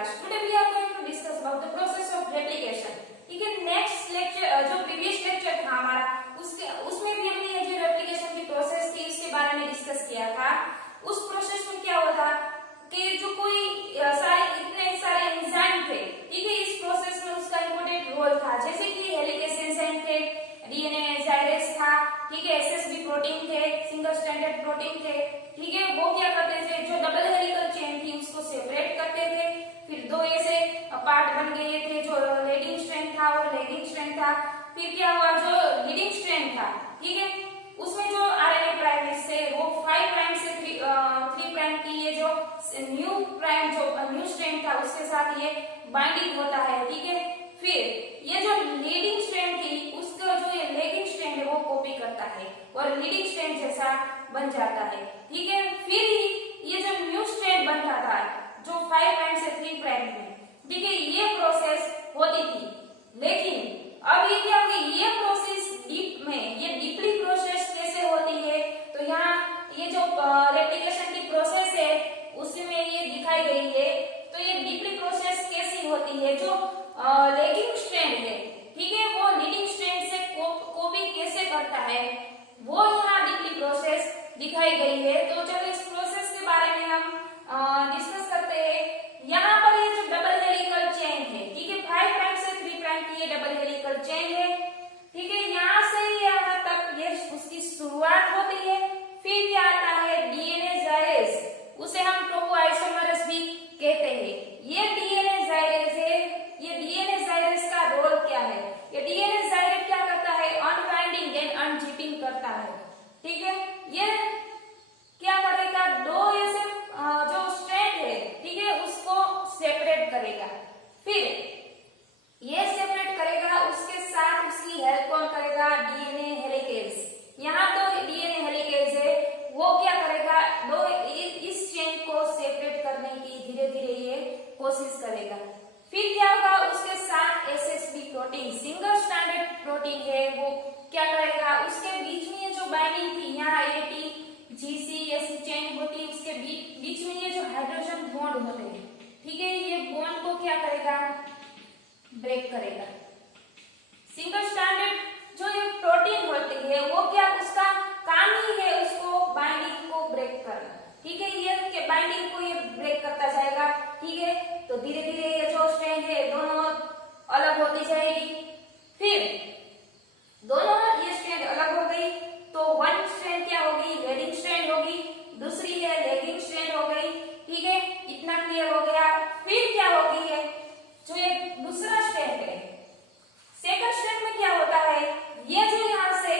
class. Today we are going to discuss about the process of replication. ठीक है, next lecture जो previous lecture था हमारा उसमें भी हमने ये जो रेप्लिकेशन की प्रोसेस थी उसके बारे में डिस्कस किया था। उस प्रोसेस में क्या हुआ था कि जो कोई इतने सारे एंजाइम थे, ठीक है, इस प्रोसेस में उसका इम्पोर्टेंट रोल था, जैसे कि हेलिकेस एंजाइम थे, डीएनए जाइरेस था, ठीक है, एसएसबी प्रोटीन थे, सिंगल स्ट्रैंडेड प्रोटीन थे, ठीक है, वो क्या करते थे, जो डबल हेलिकल चेन थी उसको सेपरेट करते थे, फिर दो ऐसे पार्ट बन गए थे, जो लीडिंग स्ट्रैंड था और लैगिंग स्ट्रैंड था। फिर क्या हुआ, जो लीडिंग स्ट्रैंड था, ठीक है, उसमें जो आरएनए प्राइमेज से वो 5 प्राइम से 3 प्राइम की ये जो न्यू प्राइम जो न्यू स्ट्रैंड था उसके साथ ये बाइंडिंग होता है, ठीक है। फिर ये जो लीडिंग स्ट्रैंड थी उसका जो ये लैगिंग स्ट्रैंड है वो कॉपी करता है और लीडिंग स्ट्रैंड जैसा बन जाता है, ठीक है। फिर ये जो न्यू स्ट्रैंड बनता था जो 5 प्राइम से 3 प्राइम में, ठीक है, ये प्रोसेस होती थी। लेकिन अब ये क्या होगी, ये प्रोसेस डीप में, ये डीपली प्रोसेस कैसे होती है, तो यहाँ ये जो रेप्लिकेशन की प्रोसेस है उसमें ये दिखाई गई है। तो ये डीपली प्रोसेस कैसी होती है, जो लैगिंग स्ट्रैंड है, ठीक है, वो लीडिंग स्ट्रैंड से कॉपी कैसे करता है, वो यहाँ डीपली प्रोसेस दिखाई गई है। तो चलो इस प्रोसेस के बारे में हम डिस्कस करते हैं। यहाँ पर ये जो डबल हेलिकल चेन है, ठीक है, 5 प्राइम से 3 प्राइम की ये डबल हेलिकल चेन है, ठीक है, यहाँ से यहाँ तक ये उसकी शुरुआत होती है। फिर क्या आता है, डीएनए जाइरेस, उसे हम टोपोआइसोमरेस भी कहते हैं। ये डीएनए जाइरेस है, ये डीएनए जाइरेस का रोल क्या है, ये डीएनए जाइरेस क्या करता है, अनबाइंडिंग एंड अनजिपिंग करता है, ठीक है। ये क्या करेगा, दो ऐसे जो स्ट्रैंड है, ठीक है, उसको सेपरेट करेगा। फिर ये सेपरेट करेगा, उसके साथ उसकी हेल्प कौन करेगा, डीएनए हेलिकेज। यहाँ तो डीएनए हेलिकेज है, वो क्या करेगा, दो इस चेन को सेपरेट करने की धीरे धीरे ये कोशिश करेगा। फिर क्या होगा, उसके साथ SSB protein, single stranded protein है, वो क्या करेगा, उसके बीच में ये जो बाइंडिंग थी, यहाँ एटी जीसी ऐसी चेन होती है, उसके बीच में ये जो हाइड्रोजन बॉन्ड होते हैं, ठीक है, ये बॉन्ड को क्या करेगा, ब्रेक करेगा। सिंगल स्ट्रैंडेड जो ये प्रोटीन होती है वो क्या, उसका काम ही है उसको बाइंडिंग को ब्रेक करना, ठीक है, ये बाइंडिंग को ये ब्रेक करता जाएगा, ठीक है। तो धीरे धीरे ये जो स्ट्रैंड है दोनों अलग होती जाएगी। फिर दोनों ये स्ट्रैंड अलग हो गई तो वन स्ट्रैंड क्या होगी, लीडिंग स्ट्रैंड होगी, दूसरी है लैगिंग स्ट्रैंड हो गई, ठीक है, इतना क्लियर हो गया। फिर क्या होगी है, जो ये दूसरा स्ट्रैंड है, सेकंड स्ट्रैंड में क्या होता है, ये जो यहाँ से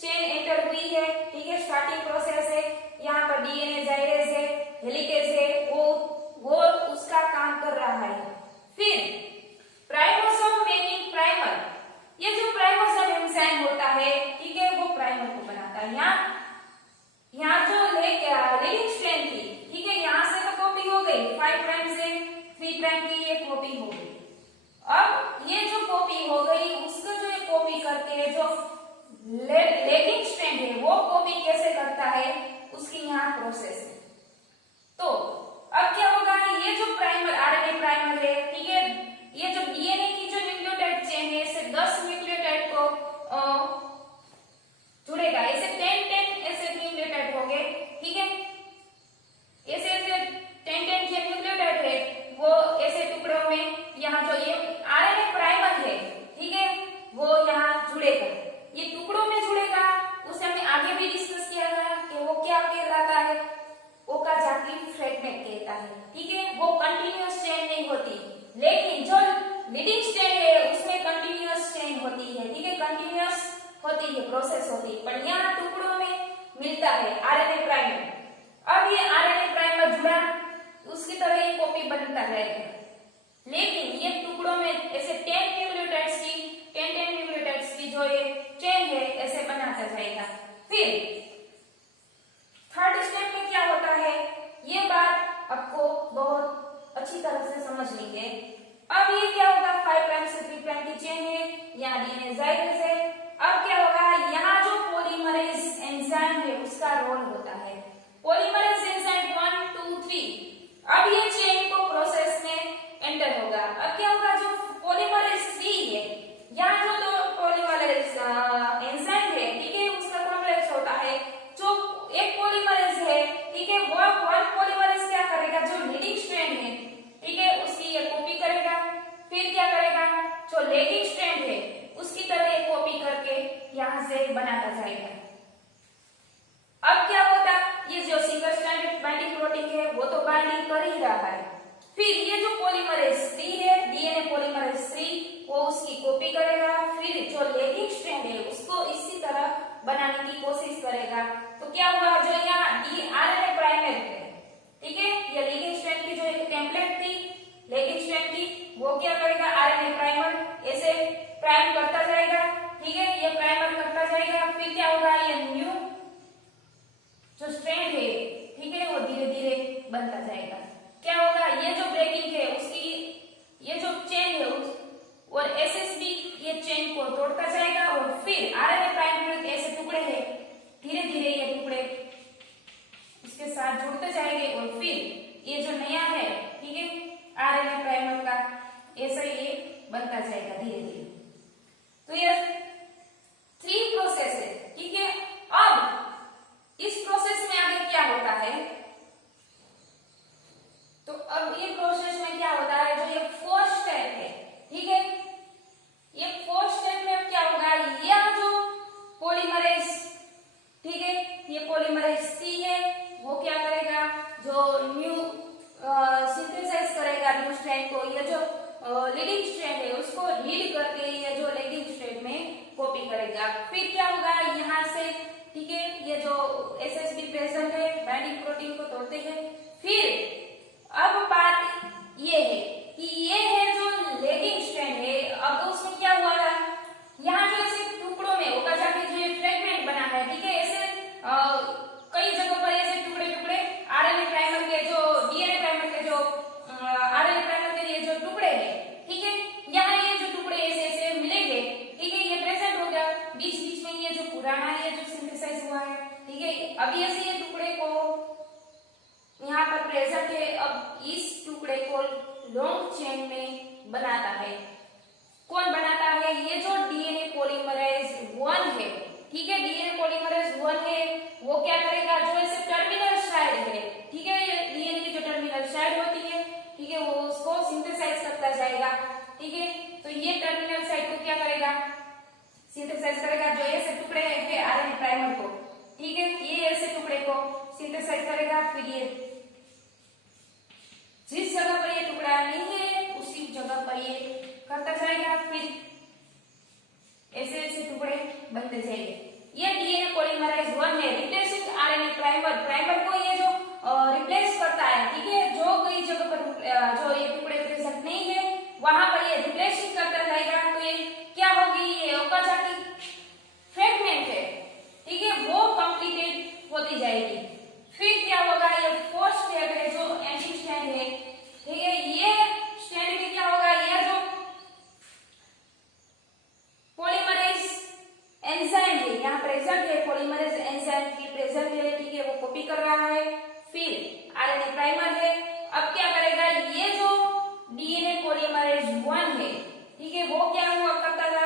चेन एंटर हुई है, ठीक है, स्टार्टिंग प्रोसेस है, यहाँ पर डीएनए जाइरेस है, हेलिकेज है, वो उसका काम कर रहा है। फिर प्राइमोसोम मेकिंग प्राइमर, ये जो प्राइमोसोम एंजाइम होता है, ठीक है, वो प्राइमर को बनाता है। यहाँ जो लीडिंग स्ट्रैंड थी, ठीक है, यहाँ से तो कॉपी हो गई, 5 प्राइम से 3 प्राइम की ये कॉपी हो गई। अब ये जो कॉपी हो गई उसको जो ये कॉपी करके जो लैगिंग स्ट्रैंड है वो कॉपी कैसे करता है, उसकी यहाँ प्रोसेस है। तो अब क्या होगा, ये जो प्राइमर आरएनए प्राइमर है, ठीक है, ये जो डीएनए की जो न्यूक्लियोटाइड चेन है, इसे 10 न्यूक्लियोटाइड को जुड़ेगा, ऐसे 10 ऐसे न्यूक्लियोटाइड हो गए, ठीक है, ऐसे 10 जो न्यूक्लियोटाइड है वो ऐसे टुकड़ों में, यहाँ जो ये आरएनए प्राइमर है, ठीक है, वो यहाँ जुड़ेगा, ये टुकड़ों में जुड़ेगा। उसे हमने आगे भी डिस्कस किया था कि वो क्या कहलाता है, ओकाजाकी फ्रेगमेंट कहता है, ठीक है, वो कंटिन्यूअस चेन नहीं होती, लेकिन जो लीडिंग स्ट्रैंड है उसमें कंटिन्यूअस चेन होती है, ठीक है, कंटिन्यूअस होती है, प्रोसेस होती है, पर यहाँ टुकड़ों में मिलता है आरएनए प्राइमर। अब ये आरएनए प्राइमर जुड़ा, उसकी तरह ये कॉपी बनता रहेगा, लेकिन ये टुकड़ों में ऐसे 10 न्यूक्लियोटाइड्स की जो ये चेन है ऐसे बनाता जाएगा। फिर थर्ड स्टेप में क्या होता है, ये बात आपको बहुत अच्छी तरह से समझ लीजिए। अब ये क्या होगा, 5 प्राइम से 3 प्राइम की चेन है, यहाँ डीएनए जाइरेस है। अब क्या होगा, यहाँ जो पॉलीमरेज एंजाइम है उसका रोल होता है, पॉलीमरेज एंजाइम 1 2 3। अब ये चेन को प्रोसेस में तो बाइंडिंग कर ही रहा है। फिर ये जो पॉलीमरेज 3 है, डीएनए पॉलीमरेज 3, वो उसकी कॉपी करेगा, फिर जो लैगिंग स्ट्रैंड है उसको इसी तरह बनाने की कोशिश करेगा। तो क्या हुआ, जो यहाँ आरएनए प्राइमर है, ठीक है, ये लैगिंग स्ट्रैंड की जो एक टेम्पलेट थी लैगिंग स्ट्रैंड की, वो क्या करेगा, आरएनए प्राइमर ऐसे प्राइम करता जाएगा, ठीक है, ये प्राइमर करता जाएगा। फिर क्या होगा, ये न्यू जो स्ट्रैंड है, ठीक है, वो धीरे धीरे बनता जाएगा। क्या होगा, ये जो ब्रेकिंग है उसकी ये जो चेन है और एसएसबी ये चेन को तोड़ता जाएगा और फिर आरएनए प्राइमर के ऐसे टुकड़े हैं, धीरे धीरे ये टुकड़े इसके साथ जुड़ते जाएंगे और फिर ये जो नया है, ठीक है, आरएनए प्राइमर का ऐसा ये बनता जाएगा धीरे धीरे। तो ये 3 प्रोसेस है, ठीक है। अब इस प्रोसेस में आगे क्या होता है, तो अब ये प्रोसेस में क्या होता है, जो ये 4th स्टेप है, ठीक है, ये 4th स्टेप में अब क्या होगा, यह जो पॉलीमरेज, ठीक है, ये पॉलीमरेज सी है, वो क्या करेगा, जो न्यू सिंथेसाइज करेगा न्यू स्ट्रैंड को, ये जो लीडिंग स्ट्रैंड है उसको लीड करके ये जो लैगिंग स्ट्रैंड में कॉपी करेगा। फिर क्या होगा, यहाँ से, ठीक है, ये जो एसएसबी प्रेजेंट है बाइंडिंग प्रोटीन को तोड़ते हैं। फिर अब बात ये है कि ये है जो लैगिंग स्ट्रैंड है, अब उसमें क्या हुआ है, यहाँ जो ऐसे टुकड़ों में होगा जाके जो ये फ्रेगमेंट बना है, ठीक है, ऐसे कई जगहों पर ऐसे टुकड़े टुकड़े आरएनए प्राइमर के जो डीएनए प्राइमर के जो आरएनए प्राइमर के ये जो टुकड़े हैं, ठीक है, यहाँ ये जो टुकड़े ऐसे ऐसे मिलेंगे, ठीक है, ये प्रेजेंट हो गया बीच बीच में, ये जो पुराना ये जो सिंथेसाइज हुआ है, ठीक है, अभी ऐसे ये टुकड़े को यहाँ पर प्रेजेंट है। अब इस टुकड़े को लॉन्ग चेन में बनाता है, कौन बनाता है, ये जो डीएनए पॉलीमरेज 1 है, ठीक है, डीएनए पॉलीमरेज 1 है, वो क्या करेगा, जो ऐसे टर्मिनल साइड है, ठीक है, ये डीएनए की जो टर्मिनल साइड होती है, ठीक है, वो उसको सिंथेसाइज करता जाएगा, ठीक है। तो ये टर्मिनल साइड को क्या करेगा, सिंथेसाइज करेगा, जो ऐसे टुकड़े है आरएनए प्राइमर को, ठीक है, ये ऐसे टुकड़े को सिंथेसाइज करेगा। फिर ये जिस जगह पर ये टुकड़ा नहीं है उसी जगह पर ये करता जाएगा, फिर ऐसे ऐसे टुकड़े बनते जाएंगे। ये डीएनए पॉलीमरेज 1 है, रिप्लेसिंग आरएनए प्राइमर को ये जो रिप्लेस करता है, ठीक है, जो कई जगह पर जो ये टुकड़े प्रेजेंट नहीं है वहां पर ये रिप्लेसिंग करता जाएगा। तो ये क्या होगी, ये ओकाजाकी फ्रेगमेंट है, ठीक है, वो कंप्लीटेड होती जाएगी। फिर क्या होगा, ये 4th स्टेप है जो एंडिंग स्ट्रैंड है, ठीक है, ये स्ट्रैंड में क्या होगा, ये जो पॉलीमरेज एंजाइम है यहाँ प्रेजेंट है, पॉलीमरेज एंजाइम की प्रेजेंट है, ठीक है, वो कॉपी कर रहा है। फिर आरएनए प्राइमर है, अब क्या करेगा, ये जो डीएनए पॉलीमरेज 1 है, ठीक है, वो क्या हुआ करता था,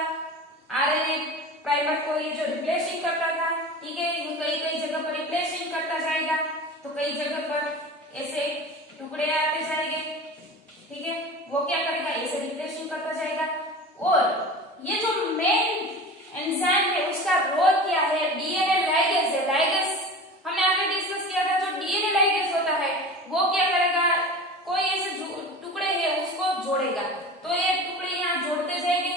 आरएनए प्राइमर को ये जो रिप्लेसिंग करता था, ठीक है, कई कई जगह पर रिप्लेसिंग करता जाएगा, तो कई जगह पर ऐसे टुकड़े आते जाएंगे, ठीक है, वो क्या करेगा, ऐसे रिप्लेसिंग करता जाएगा। और ये जो मेन एंजाइम है उसका रोल क्या है, डीएनए लाइगेज है, लाइगेज हमने आगे डिस्कस किया था, जो डीएनए लाइगेज होता है वो क्या करेगा, कोई ऐसे टुकड़े है उसको जोड़ेगा, तो ये टुकड़े यहाँ जोड़ते जाएंगे,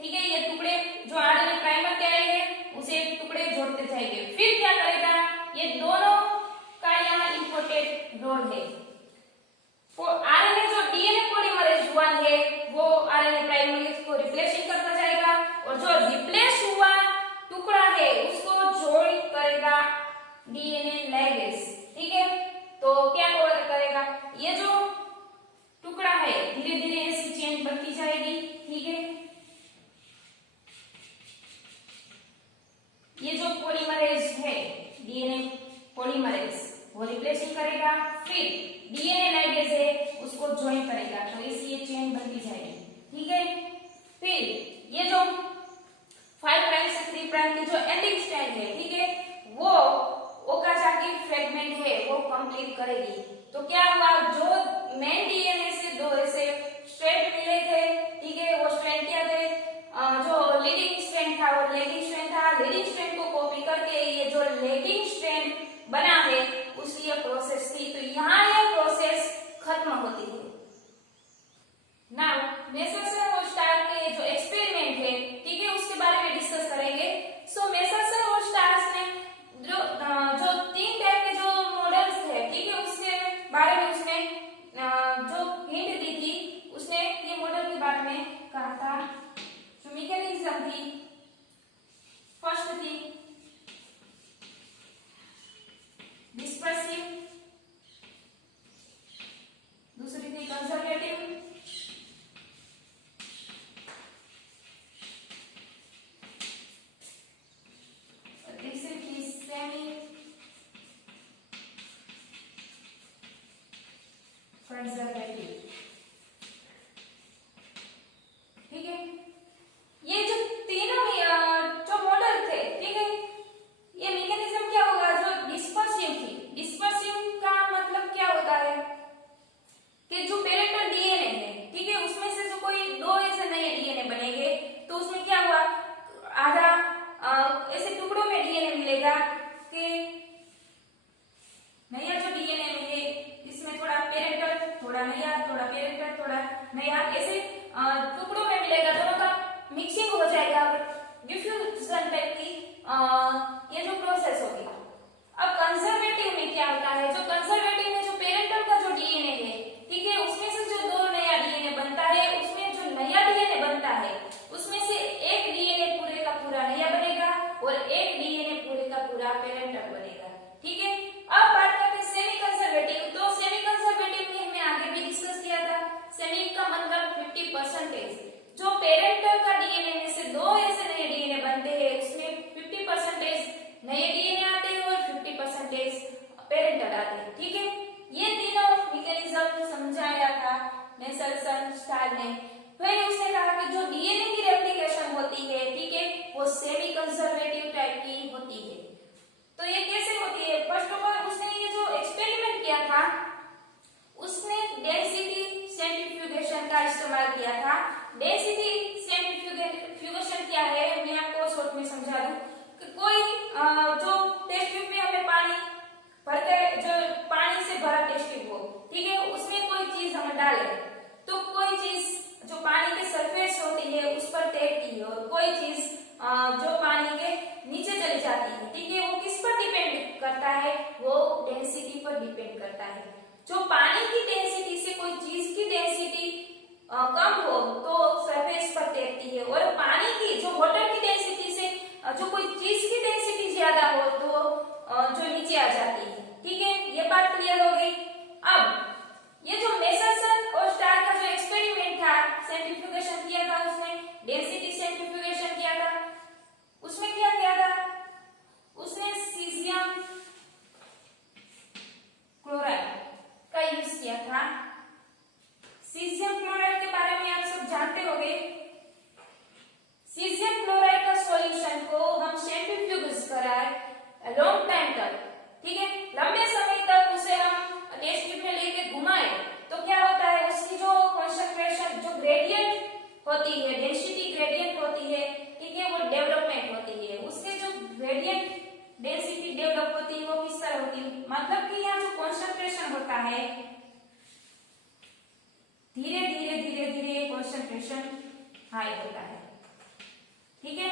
ठीक है, ये टुकड़े जो आरएनए प्राइमर के आए हैं उसे टुकड़े जोड़ते जाएंगे। फिर क्या करेगा, ये दोनों का यहाँ इंपॉर्टेंट रोल है। आरएनए जो डीएनए पॉलीमरेज 1 है वो आरएनए प्राइमर को रिप्लेसिंग करता जाएगा और जो रिप्लेस हुआ टुकड़ा है उसको ज्वाइन करेगा डीएनए लाइगेज, ठीक है। तो क्या करेगा, ये जो टुकड़ा है धीरे धीरे ऐसी चेन बनती जाएगी, ठीक है, ये जो पॉलीमरेज है डीएनए पॉलीमरेज वो रिप्लेसिंग करेगा, फिर डीएनए लाइगेज है उसको ज्वाइन करेगा, तो इसलिए चेन बनती जाएगी, ठीक है। फिर ये जो 5 प्राइम से 3 प्राइम की जो एंडिंग स्ट्रैंड है, ठीक है, वो ओकाजाकी फ्रेगमेंट है वो कंप्लीट करेगी। तो क्या हुआ, जो मेन डीएनए से 2 ऐसे स्ट्रैंड मिले थे, ठीक है, वो स्ट्रैंड क्या थे, जो लीडिंग स्ट्रैंड था और लैगिंग स्ट्रैंड था, लीडिंग स्ट्रैंड को कॉपी करके ये जो लैगिंग स्ट्रैंड बना है उसकी ये प्रोसेस थी। तो यहाँ ये प्रोसेस कंजर्वेटिव। ठीक है, ये जो तीनों जो मॉडल थे, ठीक है, ये मैकेनिज्म क्या होगा, जो डिस्पर्सिव थी। डिस्पर्सिव का मतलब क्या होता है कि जो पेरेंटल डीएनए है, ठीक है, उसमें से जो कोई दो ऐसे नए डीएनए बनेंगे, तो उसमें क्या हुआ, आधा ऐसे टुकड़ों में डीएनए मिलेगा कि नया जो डीएनए मिले, इसमें थोड़ा पेरेंटल, थोड़ा नया, थोड़ा पेरेंटल, थोड़ा नया, ऐसे टुकड़ों में मिलेगा, दोनों का मिक्सिंग हो जाएगा, डिफ्यूजन टाइप की ये जो प्रोसेस होगी। अब कंजर्वेटिव में क्या होता है, जो कंजर्वेटिव में जो पेरेंटल का जो डीएनए है, ठीक है, उसमें से जो दो नया डीएनए बनता है, उसमें जो नया डीएनए बनता है, उसमें से एक डीएनए पूरे का पूरा नया बनेगा और एक डीएनए पूरे का पूरा पेरेंटल बनेगा। ठीक है, अब बात करते हैं सेमी कंजर्वेटिव। तो सेमी कंजर्वेटिव में हमने आगे भी डिस्कस किया था, सेमी का मतलब 50%। जो पेरेंटल का डीएनए में से दो ऐसे नए डीएनए बनते हैं, उसमें 50% नए डीएनए आते हैं और 50% पेरेंटल आते हैं। ठीक है, ये तीनों मैकेनिज्म समझाया था नेल्सन स्टार ने। फिर उसने कहा कि जो डीएनए की रेप्लिकेशन होती है, ठीक है, वो सेमी कंजर्वेटिव टाइप की होती है। तो ये कैसे होती है, फर्स्ट ऑफ ऑल उसने ये जो एक्सपेरिमेंट किया था, उसने डेंसिटी सेंट्रीफ्यूगेशन का इस्तेमाल किया था। डेंसिटी सेंट्रीफ्यूगेशन क्या है, मैं आपको शॉर्ट में समझा दूं कि कोई जो टेस्ट ट्यूब में हमें पानी भर के, जो पानी से भरा टेस्ट ट्यूब हो, ठीक है, उसमें कोई चीज हम डालें, तो कोई चीज जो पानी के सरफेस होती है उस पर तैरती है और कोई चीज जो पानी के नीचे चली जाती है। ठीक है, वो किस पर डिपेंड करता है, वो डेंसिटी पर डिपेंड करता है। जो पानी की डेंसिटी से कोई चीज की डेंसिटी कम हो तो सरफेस पर तैरती है, और पानी की जो वाटर की डेंसिटी से जो कोई चीज की डेंसिटी ज्यादा हो तो जो नीचे आ जाती है। ठीक है, ये बात क्लियर हो गई। अब ये जो नेल्सन और स्टार का जो एक्सपेरिमेंट था, सेंट्रीफ्यूगेशन किया था, उसने डेंसिटी सेंट्रीफ्यूगेशन किया था, उसमें क्या किया था, उसने सीजियम क्लोराइड का यूज किया था। सीजियम क्लोराइड के बारे में आप सब जानते होंगे। सीजियम क्लोराइड का सॉल्यूशन को हम सेंट्रीफ्यूज कराए लॉन्ग टाइम तक, ठीक है, लंबे समय तक उसे हम टेस्ट ट्यूब में लेके घुमाए, तो क्या होता है, उसकी जो कंसंट्रेशन, जो ग्रेडियंट होती है, डेंसिटी ग्रेडियंट होती है, ठीक है, वो डेवलपमेंट होती है। उसके जो ग्रेडियंट डेंसिटी डेवलप होती है वो किस तरह होती है, मतलब कि यहाँ जो कंसंट्रेशन होता है, धीरे धीरे धीरे धीरे कंसंट्रेशन हाई होता है। ठीक है,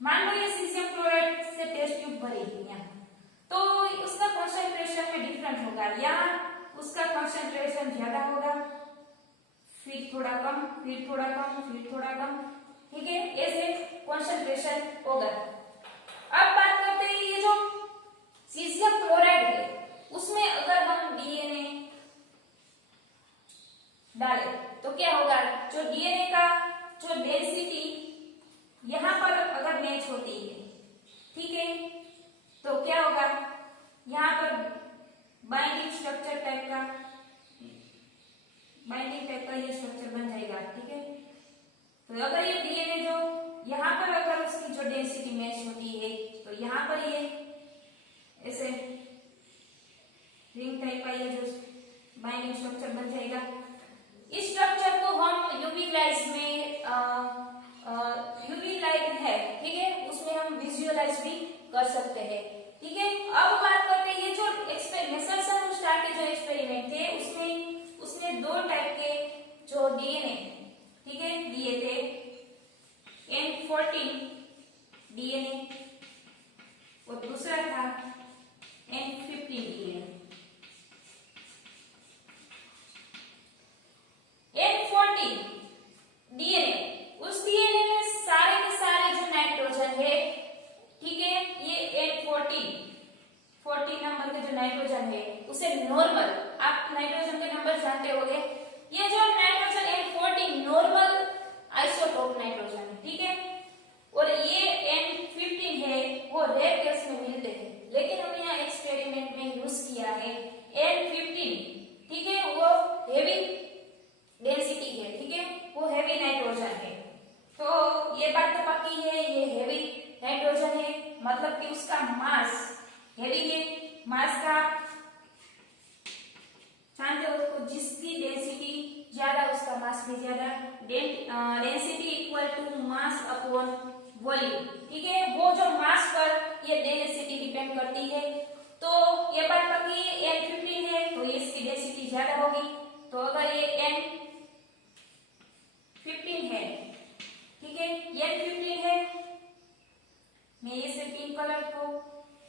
मान लो ये सीजियम क्लोराइड से टेस्ट ट्यूब भरी है यहाँ, तो उसका कंसंट्रेशन में डिफरेंट होगा, यहाँ उसका कंसंट्रेशन ज्यादा होगा, फिर थोड़ा कम, फिर थोड़ा कम, फिर थोड़ा कम। ठीक है, ऐसे कंसंट्रेशन होगा। अब बात करते हैं ये जो सीजियम क्लोराइड है, उसमें अगर हम डीएनए डालें तो क्या होगा, जो डीएनए का जो डेंसिटी यहाँ पर अगर मैच होती है, ठीक है, तो क्या होगा, यहाँ पर बाइंडिंग स्ट्रक्चर टाइप का, बाइंडिंग टाइप का ये स्ट्रक्चर बन जाएगा। ठीक है, तो अगर ये डीएनए जो यहाँ पर अगर उसकी जो डेंसिटी मैच होती है, तो यहाँ पर ये ऐसे रिंग टाइप का ये जो बाइंडिंग स्ट्रक्चर बन जाएगा। इस स्ट्रक्चर को हम यूवी लाइट में यूवी लाइट है, ठीक है, उसमें हम विजुअलाइज भी कर सकते हैं। ठीक है, अब बात करते हैं ये जो नेल्सन और स्टार के जो एक्सपेरिमेंट थे, उसमें उसने दो टाइप के जो डीएनए, ठीक है, दिए थे, N14 डीएनए और दूसरा था N15 डीएनए। N14 डीएनए, उस डीएनए में सारे के सारे जो नाइट्रोजन है, ठीक है, ये N14 नंबर के जो नाइट्रोजन है उसे नॉर्मल, आप नाइट्रोजन के नंबर जानते होंगे, ये जो nitrogen N14 normal isotope nitrogen है। ठीक है, और ये N15 है वो रेयर केस में मिलते हैं, लेकिन हमने यहाँ एक्सपेरिमेंट में यूज किया है N15। ठीक है, वो ज्यादा, उसका मास भी ज्यादा, density equal to mass upon volume. ठीक है, वो जो मास पर ये डेंसिटी डिपेंड करती है। तो ये बात पक्की है, N15 है तो इसकी डेंसिटी ज्यादा होगी। तो अगर ये N15 है, ठीक है, N15 है, मैं इसे पिंक कलर को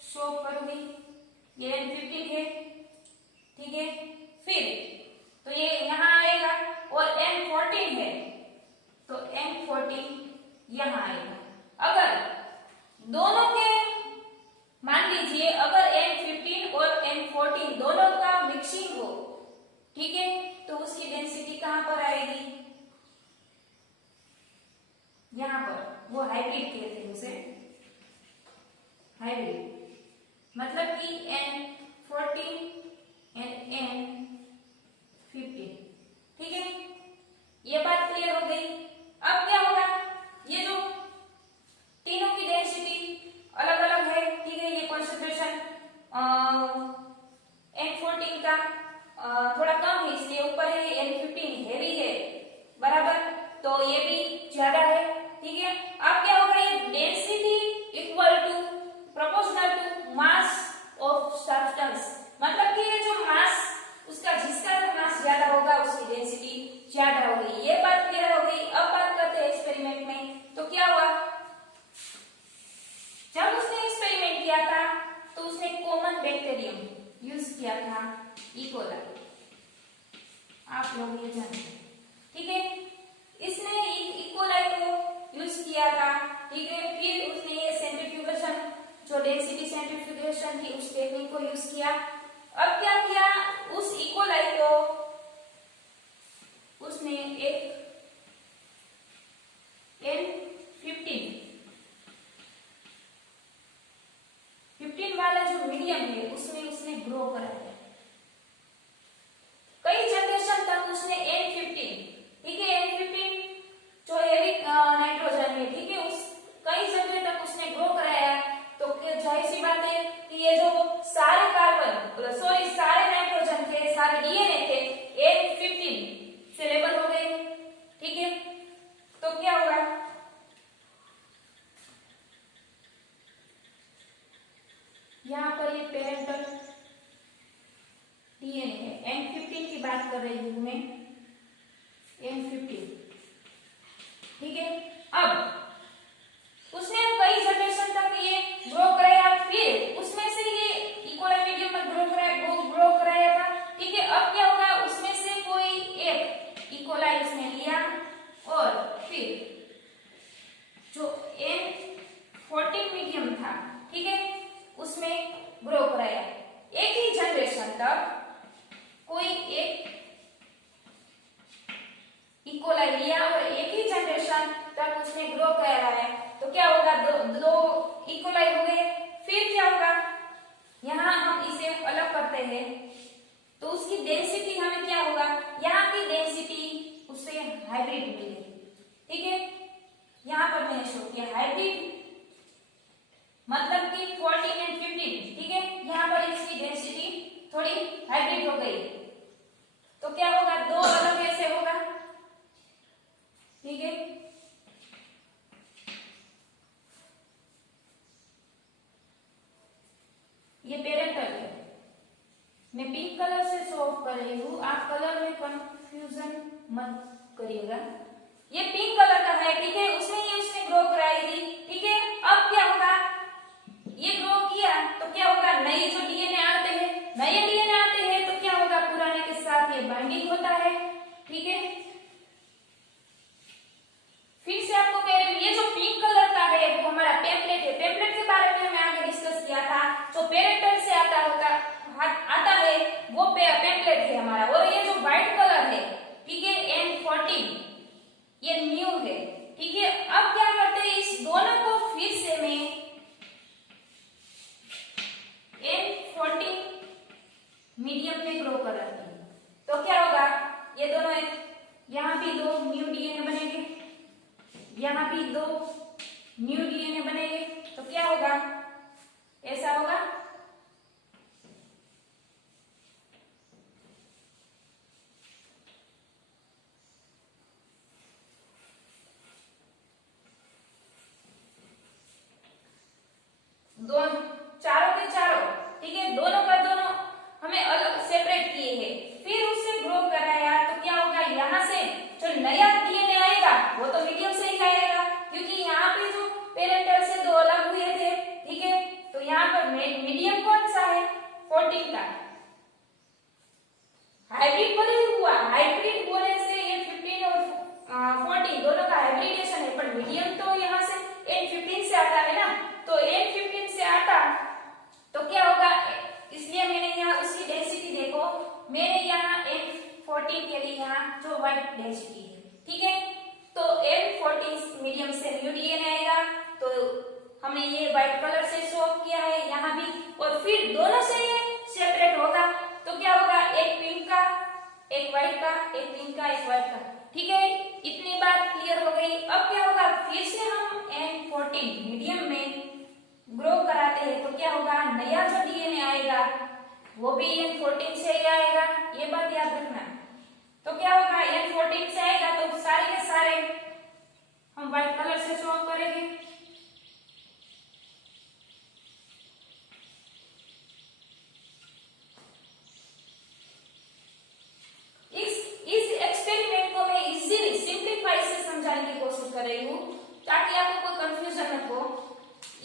शो करूंगी, ये N15 है, ठीक है। फिर तो ये यहाँ आएगा, और N14 है तो N14 यहाँ आएगा। अगर दोनों के, मान लीजिए अगर N15 और N14 दोनों का मिक्सिंग हो, ठीक है, तो उसकी डेंसिटी कहां पर आएगी, यहां पर। वो हाइब्रिड कहते हैं उसे, हाइब्रिड मतलब कि N14 एंड N15। ठीक है, ये बात क्लियर हो गई। अब क्या होगा, ये जो तीनों की डेंसिटी अलग अलग है, ठीक है, ये कॉन्सेंट्रेशन N14 का थोड़ा कम है इसलिए ऊपर है, N15 हैवी है, बराबर, तो ये भी ज्यादा है। ठीक है, अब क्या होगा, ये density equal to proportional to mass of substance, मतलब कि ये जो मास, उसका जिसका भी मास ज्यादा होगा उसकी डेंसिटी ज्यादा होगी। ये बात क्लियर हो गई। अब बात करते हैं एक्सपेरिमेंट में। तो क्या हुआ, जब उसने एक्सपेरिमेंट किया था तो उसने कॉमन बैक्टीरियम यूज किया था, इकोलाई, आप लोग ये जानते हैं, ठीक है। इसने इकोलाई को यूज किया था, ठीक है। फिर उसने ये सेंट्रीफ्यूगेशन, जो डेंसिटी सेंट्रीफ्यूगेशन थी, उस टेक्निक को यूज किया। अब क्या किया, उस इकोलाई को उसने एक N15 वाला जो मीडियम है उसमें उसने ग्रो कराया। कई जनरेशन तक उसने N15, ठीक है, N15 जो हैवी नाइट्रोजन है, ठीक है, उस कई जनरेशन तक उसने ग्रो कराया। तो जाहिर सी बात है कि ये जो सारे कार्बन, सॉरी सारे नाइट्रोजन थे, सारे डीएनए थे, N15 से लेबल हो गए, ठीक है। तो क्या होगा, यहाँ पर ये पेरेंटल डीएनए है, N15 की बात कर रही हूं मैं, N15, ठीक है। अब उसने कई जनरेशन तक ये ग्रो कराया, फिर उसमें से ये इकोलाई मीडियम में ग्रो कराया था, ठीक है। अब क्या होगा, उसमें से कोई एक इकोलाई उसने लिया और फिर जो N14 मीडियम था, ठीक है, उसमें ग्रो कराया। एक ही जनरेशन तक कोई एक इकोलाई लिया और एक ही जनरेशन तक उसने ग्रो कराया है। तो क्या होगा, दो इकोलाई हो गए। फिर क्या होगा, यहाँ हम इसे अलग करते हैं तो उसकी डेंसिटी हमें क्या होगा, यहाँ की डेंसिटी उससे हाइब्रिड मिलेगी, ठीक है। यहाँ पर मैंने शो किया हाइब्रिड, मतलब कि 14 एंड 15, ठीक है। यहाँ पर इसकी डेंसिटी थोड़ी हाइब्रिड हो गई। तो क्या होगा, दो अलग ऐसे होगा, ठीक है। ये पेरेंटल है, मैं पिंक कलर से शो ऑफ कर रही हूँ, आप कलर में कंफ्यूजन मत करिएगा। ये पिंक कलर का है, ठीक है, उसने ग्रो कराई थी, ठीक है। अब क्या होगा, ये ग्रो किया तो क्या होगा, नए जो डीएनए आते हैं, नए डीएनए आते हैं तो क्या होगा, पुराने के साथ ये बाइंडिंग होता है, ठीक है। फिर से आपको कह रही हूँ, ये जो पिंक कलर का है वो हमारा टेम्पलेट है। टेम्पलेट के बारे में हमने आगे डिस्कस किया था। जो पेरेंटल से आता है वो टेम्पलेट है हमारा, और ये जो व्हाइट कलर है, ठीक है, N14, ये न्यू है, ठीक है। अब क्या करते हैं, इस दोनों को फिर से मैं N14 मीडियम में ग्रो कर रही हूँ। तो क्या होगा, ये दोनों, यहाँ भी दो न्यू डीएनए बनेंगे, यहाँ भी दो न्यू डीएनए बनेंगे। तो क्या होगा, ऐसा होगा, N14 के लिए यहाँ जो व्हाइट डैश की है, ठीक है। तो N14 मीडियम से न्यू डीएनए आएगा, तो हमने ये व्हाइट कलर से शो किया है यहाँ भी, और फिर दोनों से ये सेपरेट होगा, तो क्या होगा, एक पिंक का, एक व्हाइट का, एक पिंक का, एक व्हाइट का, ठीक है। इतनी बात क्लियर हो गई। अब क्या होगा, फिर से हम N14 मीडियम में ग्रो कराते हैं, तो क्या होगा, नया जो डीएनए आएगा वो भी N14 से ही आएगा, ये बात याद रखना। तो क्या होगा, N14 से आएगा तो सारे के सारे हम व्हाइट कलर से शो करेंगे। इस एक्सपेरिमेंट को मैं इजीली सिंपलीफाई से समझाने की कोशिश कर रही हूँ ताकि आपको कोई कंफ्यूजन न हो।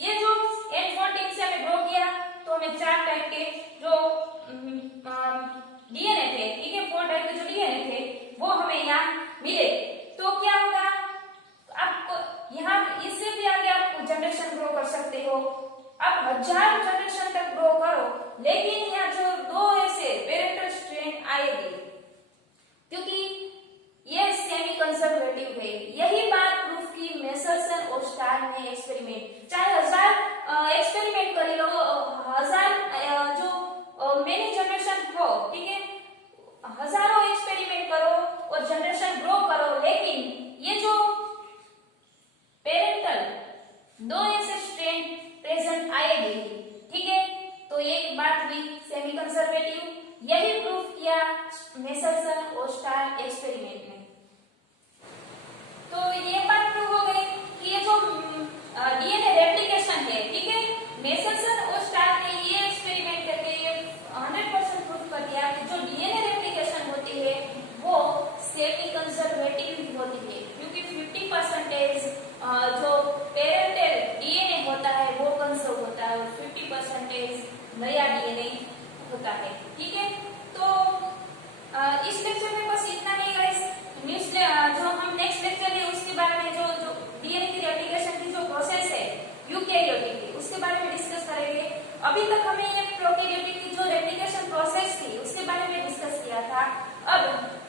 ये जो N14 से हमें ग्रो किया तो हमें 4 टाइप के जो डीएनए थे, ठीक है, 4 टाइप के जो डीएनए थे वो हमें यहाँ मिले। तो क्या होगा, आप यहाँ इससे भी आगे आप जनरेशन ग्रो कर सकते हो, आप 1000 जनरेशन तक ग्रो करो, लेकिन यहाँ जो 2 ऐसे पेरेंटल स्ट्रेन आएगी, क्योंकि ये सेमी कंजर्वेटिव है। यही बात प्रूफ की मेसलसन और स्टार ने एक्सपेरिमेंट, चाहे 1000 एक्सपेरिमेंट कर लो, 1000 जो मेनी जनरेशन हो, ठीक है, हजारों एक्सपेरिमेंट करो और जनरेशन ग्रो करो, लेकिन ये जो पेरेंटल 2 ऐसे स्ट्रेन प्रेजेंट आएगी, ठीक है, तो एक बात हुई सेमी कंजर्वेटिव। यही प्रूफ किया मेसलसन और स्टार एक्सपेरिमेंट में। तो ये बात प्रूव हो गई कि ये जो डीएनए रेप्लिकेशन है, ठीक है, मेसलसन और स्टार ने ये एक्सपेरिमेंट करके ये 100% प्रूफ कर दिया कि जो डीएनए रेप्लिकेशन होती है वो सेमी कंजर्वेटिव होती है, क्योंकि 50% जो पेरेंटल डीएनए होता है वो कंजर्व होता है और 50% नया डीएनए होता है, ठीक है। तो इस लेक्चर में बस इतना ही गाइस। जो हम नेक्स्ट लेक्चर है उसके बारे में जो डीएनए की रेप्लिकेशन की जो प्रोसेस है यूकेरियोटिक की, उसके बारे में डिस्कस करेंगे। अभी तक हमें ये प्रोकैरियोटिक की जो रेप्लिकेशन प्रोसेस थी उसके बारे में डिस्कस किया था। अब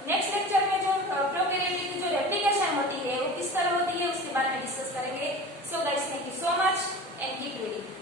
नेक्स्ट लेक्चर में जो प्रोकैरियोटिक की जो रेप्लिकेशन होती है वो किस तरह होती है उसके बारे में डिस्कस करेंगे। So guys, thank you so much and keep reading.